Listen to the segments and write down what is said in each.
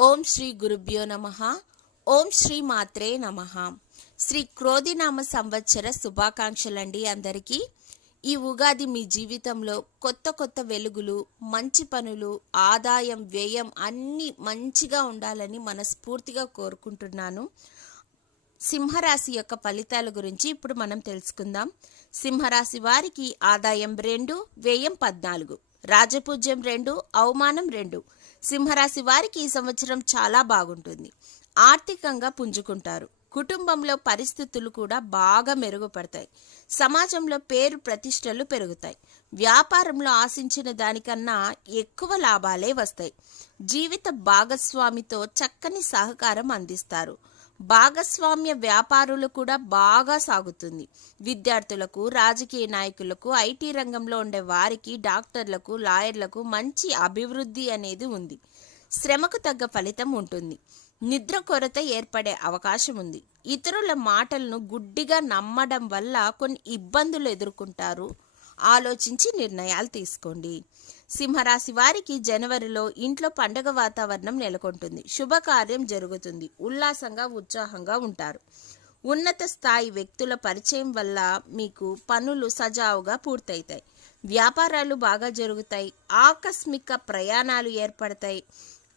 ఓం శ్రీ గురుభ్యో నమః. ఓం శ్రీ మాత్రే నమః. శ్రీ క్రోధినామ సంవత్సర శుభాకాంక్షలండి అందరికీ. ఈ ఉగాది మీ జీవితంలో కొత్త కొత్త వెలుగులు, మంచి పనులు, ఆదాయం, వ్యయం అన్నీ మంచిగా ఉండాలని మనస్ఫూర్తిగా కోరుకుంటున్నాను. సింహరాశి యొక్క ఫలితాల గురించి ఇప్పుడు మనం తెలుసుకుందాం. సింహరాశి వారికి ఆదాయం 2, వ్యయం 14, రాజపూజ్యం 2, అవమానం 2. సింహరాశి వారికి ఈ సంవత్సరం చాలా బాగుంటుంది. ఆర్థికంగా పుంజుకుంటారు. కుటుంబంలో పరిస్థితులు కూడా బాగా మెరుగుపడతాయి. సమాజంలో పేరు ప్రతిష్టలు పెరుగుతాయి. వ్యాపారంలో ఆశించిన దానికన్నా ఎక్కువ లాభాలే వస్తాయి. జీవిత భాగస్వామితో చక్కని సహకారం అందిస్తారు. భాగస్వామ్య వ్యాపారులు కూడా బాగా సాగుతుంది. విద్యార్థులకు, రాజకీయ నాయకులకు, ఐటీ రంగంలో ఉండే వారికి, డాక్టర్లకు, లాయర్లకు మంచి అభివృద్ధి అనేది ఉంది. శ్రమకు తగ్గ ఫలితం ఉంటుంది. నిద్ర కొరత ఏర్పడే అవకాశం ఉంది. ఇతరుల మాటలను గుడ్డిగా నమ్మడం వల్ల కొన్ని ఇబ్బందులు ఎదుర్కొంటారు. ఆలోచించి నిర్ణయాలు తీసుకోండి. సింహరాశి వారికి జనవరిలో ఇంట్లో పండుగ వాతావరణం నెలకొంటుంది. శుభకార్యం జరుగుతుంది. ఉల్లాసంగా, ఉత్సాహంగా ఉంటారు. ఉన్నత స్థాయి వ్యక్తుల పరిచయం వల్ల మీకు పనులు సజావుగా పూర్తవుతాయి. వ్యాపారాలు బాగా జరుగుతాయి. ఆకస్మిక ప్రయాణాలు ఏర్పడతాయి.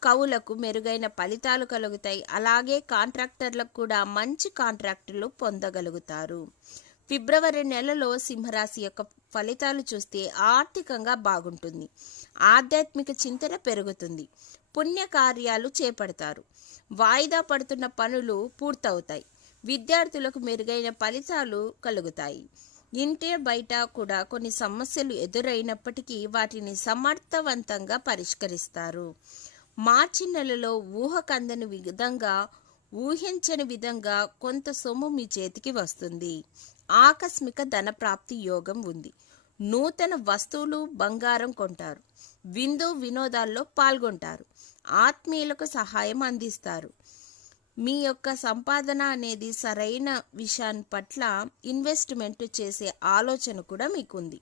కవులకు మెరుగైన ఫలితాలు కలుగుతాయి. అలాగే కాంట్రాక్టర్లకు కూడా మంచి కాంట్రాక్టులు పొందగలుగుతారు. ఫిబ్రవరి నెలలో సింహరాశి యొక్క ఫలితాలు చూస్తే ఆర్థికంగా బాగుంటుంది. ఆధ్యాత్మిక చింతన పెరుగుతుంది. పుణ్యకార్యాలు చేపడతారు. వాయిదా పడుతున్న పనులు పూర్తవుతాయి. విద్యార్థులకు మెరుగైన ఫలితాలు కలుగుతాయి. ఇంటి బయట కూడా కొన్ని సమస్యలు ఎదురైనప్పటికీ వాటిని సమర్థవంతంగా పరిష్కరిస్తారు. మార్చి నెలలో ఊహించని విధంగా కొంత సొమ్ము మీ చేతికి వస్తుంది. ఆకస్మిక ధనప్రాప్తి యోగం ఉంది. నూతన వస్తువులు, బంగారం కొంటారు. వినోదాల్లో పాల్గొంటారు. ఆత్మీయులకు సహాయం అందిస్తారు. మీ యొక్క సంపాదన అనేది సరైన విషయాన్ని పట్ల ఇన్వెస్ట్మెంట్ చేసే ఆలోచన కూడా మీకుంది.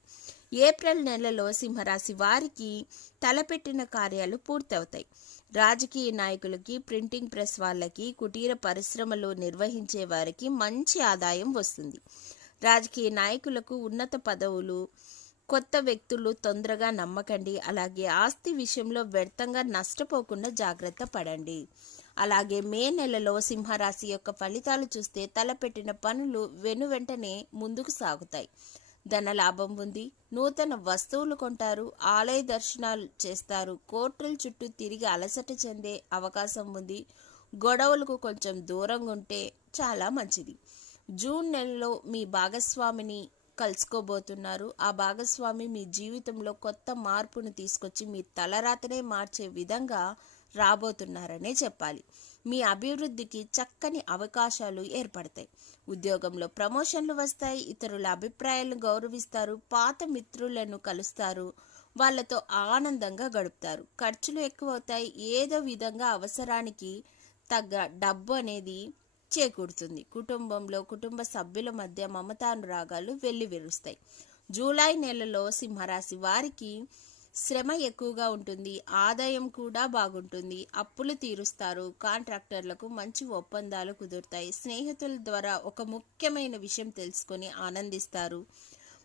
ఏప్రిల్ నెలలో సింహరాశి వారికి తలపెట్టిన కార్యాలు పూర్తవుతాయి. రాజకీయ నాయకులకి, ప్రింటింగ్ ప్రెస్ వాళ్ళకి, కుటీర పరిశ్రమలు నిర్వహించే వారికి మంచి ఆదాయం వస్తుంది. రాజకీయ నాయకులకు ఉన్నత పదవులు, కొత్త వ్యక్తులు తొందరగా నమ్మకండి. అలాగే ఆస్తి విషయంలో వ్యర్థంగా నష్టపోకుండా జాగ్రత్త పడండి. అలాగే మే నెలలో సింహరాశి యొక్క ఫలితాలు చూస్తే తలపెట్టిన పనులు వెంటనే ముందుకు సాగుతాయి. ధన లాభం ఉంది. నూతన వస్తువులు కొంటారు. ఆలయ దర్శనాలు చేస్తారు. కోర్టుల చుట్టూ తిరిగి అలసట చెందే అవకాశం ఉంది. గొడవలకు కొంచెం దూరంగా ఉంటే చాలా మంచిది. జూన్ నెలలో మీ భాగస్వామిని కలుసుకోబోతున్నారు. ఆ భాగస్వామి మీ జీవితంలో కొత్త మార్పును తీసుకొచ్చి మీ తలరాతనే మార్చే విధంగా రాబోతున్నారనే చెప్పాలి. మీ అభివృద్ధికి చక్కని అవకాశాలు ఏర్పడతాయి. ఉద్యోగంలో ప్రమోషన్లు వస్తాయి. ఇతరుల అభిప్రాయాలను గౌరవిస్తారు. పాత మిత్రులను కలుస్తారు. వాళ్ళతో ఆనందంగా గడుపుతారు. ఖర్చులు ఎక్కువ అవుతాయి. ఏదో విధంగా అవసరానికి తగ్గ డబ్బు అనేది చేకూరుతుంది. కుటుంబ సభ్యుల మధ్య మమతానురాగాలు వెల్లివిరుస్తాయి. జూలై నెలలో సింహరాశి వారికి శ్రమ ఎక్కువగా ఉంటుంది. ఆదాయం కూడా బాగుంటుంది. అప్పులు తీరుస్తారు. కాంట్రాక్టర్లకు మంచి ఒప్పందాలు కుదురుతాయి. స్నేహితుల ద్వారా ఒక ముఖ్యమైన విషయం తెలుసుకొని ఆనందిస్తారు.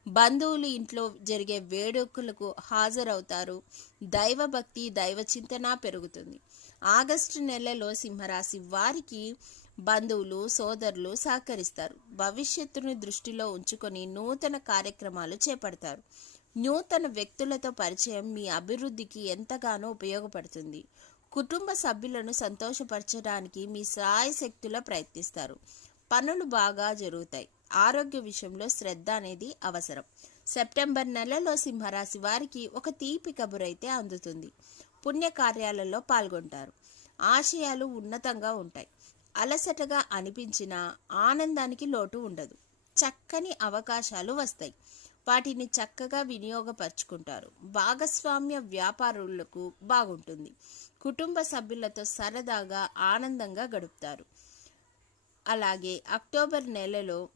బంధువులు ఇంట్లో జరిగే వేడుకలకు హాజరవుతారు. దైవభక్తి, దైవ చింతన పెరుగుతుంది. ఆగస్టు నెలలో సింహరాశి వారికి బంధువులు, సోదరులు సహకరిస్తారు. భవిష్యత్తును దృష్టిలో ఉంచుకొని నూతన కార్యక్రమాలు చేపడతారు. నూతన వ్యక్తులతో పరిచయం మీ అభివృద్ధికి ఎంతగానో ఉపయోగపడుతుంది. కుటుంబ సభ్యులను సంతోషపరచడానికి మీ శాయశక్తులా ప్రయత్నిస్తారు. పనులు బాగా జరుగుతాయి. ఆరోగ్య విషయంలో శ్రద్ధ అనేది అవసరం. సెప్టెంబర్ నెలలో సింహరాశి వారికి ఒక తీపి కబురైతే అందుతుంది. పుణ్యకార్యాలలో పాల్గొంటారు. ఆశయాలు ఉన్నతంగా ఉంటాయి. అలసటగా అనిపించిన ఆనందానికి లోటు ఉండదు. చక్కని అవకాశాలు వస్తాయి. వాటిని చక్కగా వినియోగపరుచుకుంటారు. భాగస్వామ్య వ్యాపారులకు బాగుంటుంది. కుటుంబ సభ్యులతో సరదాగా, ఆనందంగా గడుపుతారు. అలాగే అక్టోబర్ నెలలో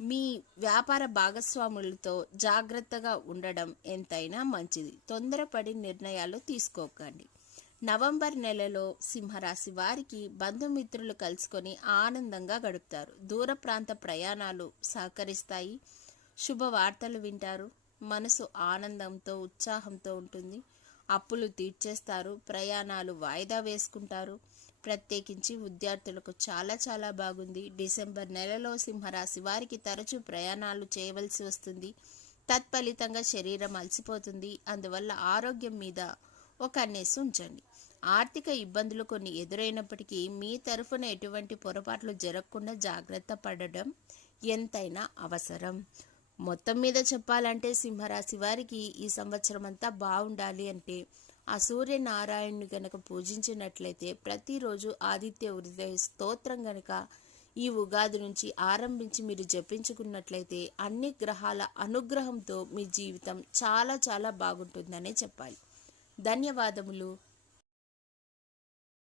మీ వ్యాపార భాగస్వాములతో జాగ్రత్తగా ఉండడం ఎంతైనా మంచిది. తొందరపడి నిర్ణయాలు తీసుకోకండి. నవంబర్ నెలలో సింహరాశి వారికి బంధుమిత్రులు కలుసుకొని ఆనందంగా గడుపుతారు. దూర ప్రాంత ప్రయాణాలు సహకరిస్తాయి. శుభవార్తలు వింటారు. మనసు ఆనందంతో ఉత్సాహంతో ఉంటుంది. అప్పులు తీర్చేస్తారు. ప్రయాణాలు వాయిదా వేసుకుంటారు. ప్రత్యేకించి విద్యార్థులకు చాలా చాలా బాగుంది. డిసెంబర్ నెలలో సింహరాశి వారికి తరచూ ప్రయాణాలు చేయవలసి వస్తుంది. తత్ఫలితంగా శరీరం అలసిపోతుంది. అందువల్ల ఆరోగ్యం మీద ఒక కన్నేసి ఉంచండి. ఆర్థిక ఇబ్బందులు కొన్ని ఎదురైనప్పటికీ మీ తరఫున ఎటువంటి పొరపాట్లు జరగకుండా జాగ్రత్త పడడం ఎంతైనా అవసరం. మొత్తం మీద చెప్పాలంటే సింహరాశి వారికి ఈ సంవత్సరం అంతా బాగుండాలి అంటే ఆ సూర్యనారాయణుని గనక పూజించినట్లయితే, ప్రతిరోజు ఆదిత్య హృదయ స్తోత్రం గనక ఈ ఉగాది నుంచి ఆరంభించి మీరు జపించుకున్నట్లయితే అన్ని గ్రహాల అనుగ్రహంతో మీ జీవితం చాలా చాలా బాగుంటుందనే చెప్పాలి. ధన్యవాదములు.